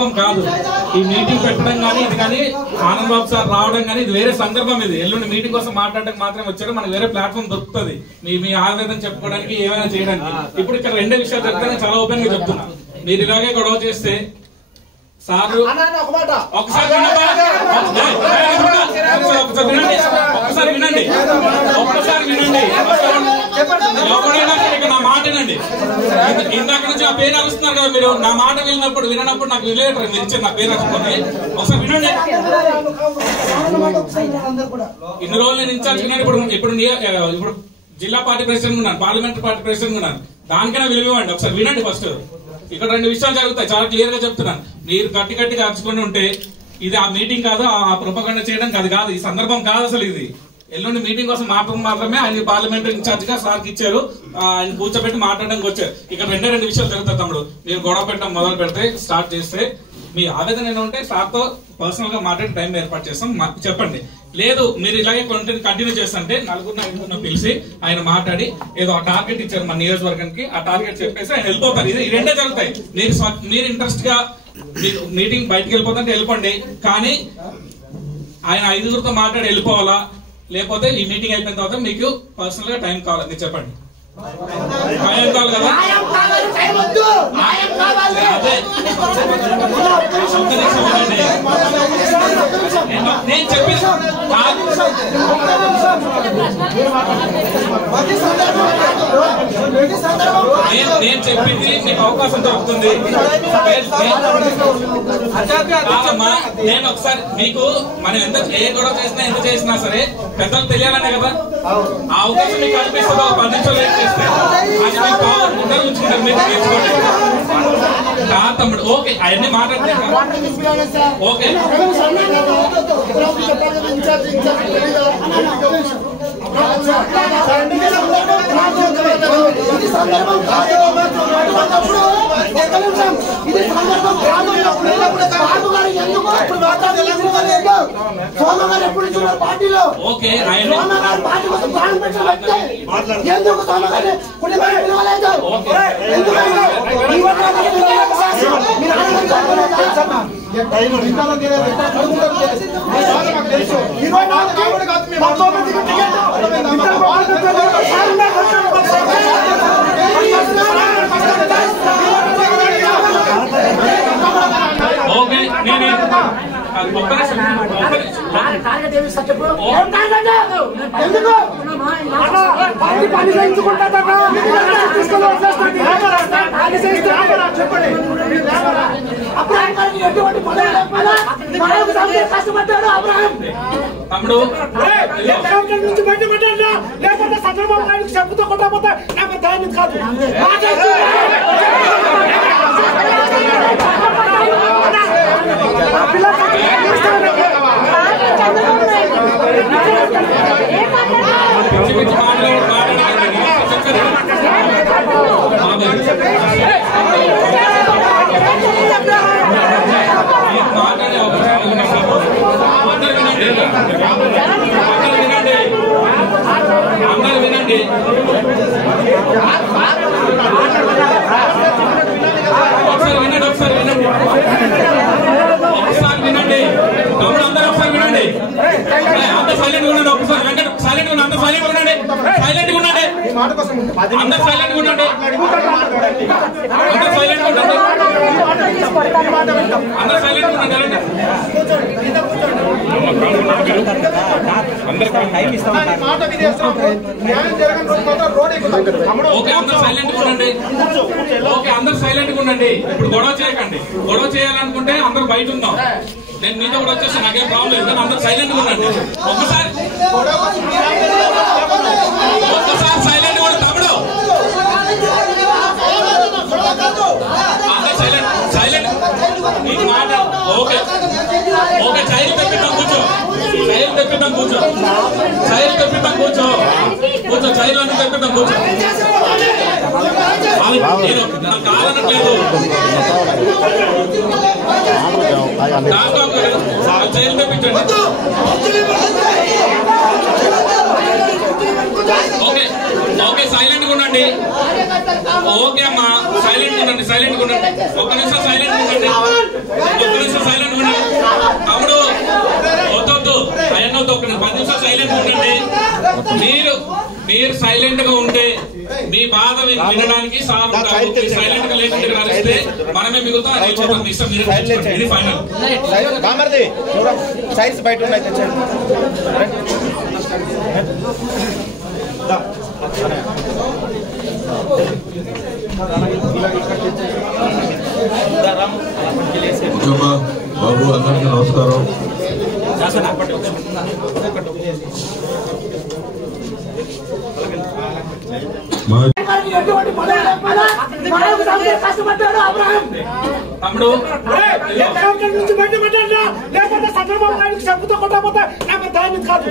సందర్భం కాదు ఈ మీటింగ్ పెట్టడం కానీ ఇది కానీ ఆనంద్ బాబు సార్ రావడం కానీ ఇది వేరే సందర్భం. ఇది ఎల్లుండి మీటింగ్ కోసం మాట్లాడడానికి మాత్రమే వచ్చారు. మనకి వేరే ప్లాట్ఫామ్ దొరుకుతుంది మీ ఆవేదన చెప్పుకోవడానికి ఏమైనా చేయడానికి. ఇప్పుడు ఇక్కడ రెండే విషయాలు చెప్తాను, చాలా ఓపెన్ గా చెప్తున్నా. మీరు ఇలాగే గొడవ చేస్తే సార్ ఒకసారి వినండి నా మాట వినండి. ఇందాక నుంచి ఆ పేరు అరుస్తున్నారు కదా మీరు. నా మాట వినప్పుడు నాకు విలేటర్ మీరు ఇచ్చారు నా పేరు అరుచుకొని. ఒకసారి వినండి. ఇన్ని రోజులు నేను ఇన్ఛార్జ్ విన్నాను. ఇప్పుడు జిల్లా పార్టీ ప్రెసిడెంట్ ఉన్నాను, పార్లమెంటరీ పార్టీ ప్రెసిడెంట్ ఉన్నాను. దానికైనా విలువండి. ఒకసారి వినండి. ఫస్ట్ ఇక్కడ రెండు విషయాలు జరుగుతాయి, చాలా క్లియర్ గా చెప్తున్నాను. మీరు గట్టిగా అరుచుకొని ఉంటే ఇది ఆ మీటింగ్ కాదు, ఆ ప్రొపగండా చేయడానికి అది కాదు, ఈ సందర్భం కాదు అసలు. ఇది ఎల్లుండి మీటింగ్ కోసం మాత్రమే ఆయన పార్లమెంటరీ ఇన్ఛార్జ్ గా సార్కి ఇచ్చారు. ఆయన కూర్చోబెట్టి మాట్లాడడానికి వచ్చారు. ఇక్కడ రెండు విషయాలు జరుగుతాయి తమ్ముడు. మీరు గొడవ పెట్టడం మొదలు పెడితే స్టార్ట్ చేస్తే మీ ఆవేదన ఏమైనా ఉంటే సార్తో పర్సనల్ గా మాట్లాడి టైం ఏర్పాటు చేస్తాం, చెప్పండి. లేదు మీరు ఇలాగే కంటిన్యూ చేస్తుంటే నలుగురిని పిలిచి ఆయన మాట్లాడి ఏదో ఆ టార్గెట్ ఇచ్చారు మన నియోజకవర్గానికి, ఆ టార్గెట్ చెప్పేసి ఆయన వెళ్ళిపోతారు. ఇది రెండే జరుగుతాయి. మీరు ఇంట్రెస్ట్ గా మీరు మీటింగ్ బయటకు వెళ్ళిపోతుంటే వెళ్ళిపోండి, కానీ ఆయన 5గురితో మాట్లాడి వెళ్ళిపోవాలా, లేకపోతే ఈ మీటింగ్ అయిపోయిన తర్వాత మీకు పర్సనల్ గా టైం కావాలి, మీరు చెప్పండి. టైం కావాలి కదా, అదే నేను చెప్పి నేను చెప్పింది మీకు అవకాశం దొరుకుతుంది. నేను ఒకసారి మీకు మనం ఎంత ఏ గొడవ చేసినా ఎంత చేసినా సరే పెద్దలు తెలియాలనే కదా ఆ అవకాశం మీకు కల్పిస్తుంది. 10 నిమిషాలు ఏం చేస్తే అది మీకు ఉండరు ఉంచుకుంటారు, మీరు నేర్చుకోండి. తమ్ముడు ఓకే అవన్నీ మాట్లాడుతున్నా ఓకే. ఓకే లేకపోతే చంద్రబాబు నాయుడు చెప్పుతో కొట్టకపోతే నాకు దాన్ని కాదు. అందరూ వినండి. ఒకసారి వినండి తమ్ముడు, అందరూ ఒకసారి వినండి. అందరూ సైలెంట్ గా ఉండండి. ఒకసారి వెంకట సైలెంట్ గా అందరూ సైలెంట్ గా ఉండండి. సైలెంట్ గా ఉండండి. అందరూ సైలెంట్ గా ఉండండి. అందరూ సైలెంట్ గా ఉండండి. అందరూ సైలెంట్ గా ఉండండి. ఓకే అందరూ సైలెంట్ గా ఉండండి. ఓకే అందరూ సైలెంట్ గా ఉండండి. ఇప్పుడు గొడవ చేయకండి. గొడవ చేయాలనుకుంటే అందరూ బయట ఉందాం. నేను మీతో కూడా వచ్చేస్తాను, నాకేం ప్రాబ్లం లేదు. కానీ అందరూ సైలెంట్ గా ఉండండి. ఒక్కసారి సైలెంట్ కూడా తమ్ముడు. అందరూ సైలెంట్ నీకు మాట. ఓకే ఓకే చైలు తెప్పిద్దాం కూర్చో. చైలు తెప్పిద్దాం కూర్చో. చైలు తెప్పిద్దాం కూర్చో. కూర్చో చైలు అన్నీ తెప్పిద్దాం కూర్చో. నాకు కాదనట్లేదు. చైలు తెప్పించండి. ఓకే ఓకే సైలెంట్ గా ఉండండి. ఓకే అమ్మా, సైలెంట్ ఉండండి, సైలెంట్ ఉండండి, ఒక్క నిమిషం సైలెంట్ ఉండండి, ఒక్క నిమిషం సైలెంట్ ఉండండి. తమ్ముడు వద్దు ఆయన వద్దు, ఒక్క 10 నిమిషాలు సైలెంట్ ఉండండి. మీరు సైలెంట్ గా ఉంటే మీ బాధ వినడానికి సార్ సైలెంట్ గా లేకుంటే కలిస్తే మనమే మిగులుతాం. అది అయిపోతాం. మీ ఇష్టం, ఇది ఫైనల్. సైజ్ బయట ఉన్నాయి, బాబు అందరికీ నమస్కారం. తమ్ముడు లేకపోతే చంద్రబాబు నాయుడు చెప్పుతో కొట్టకపోతే నాకు దాని కాదు.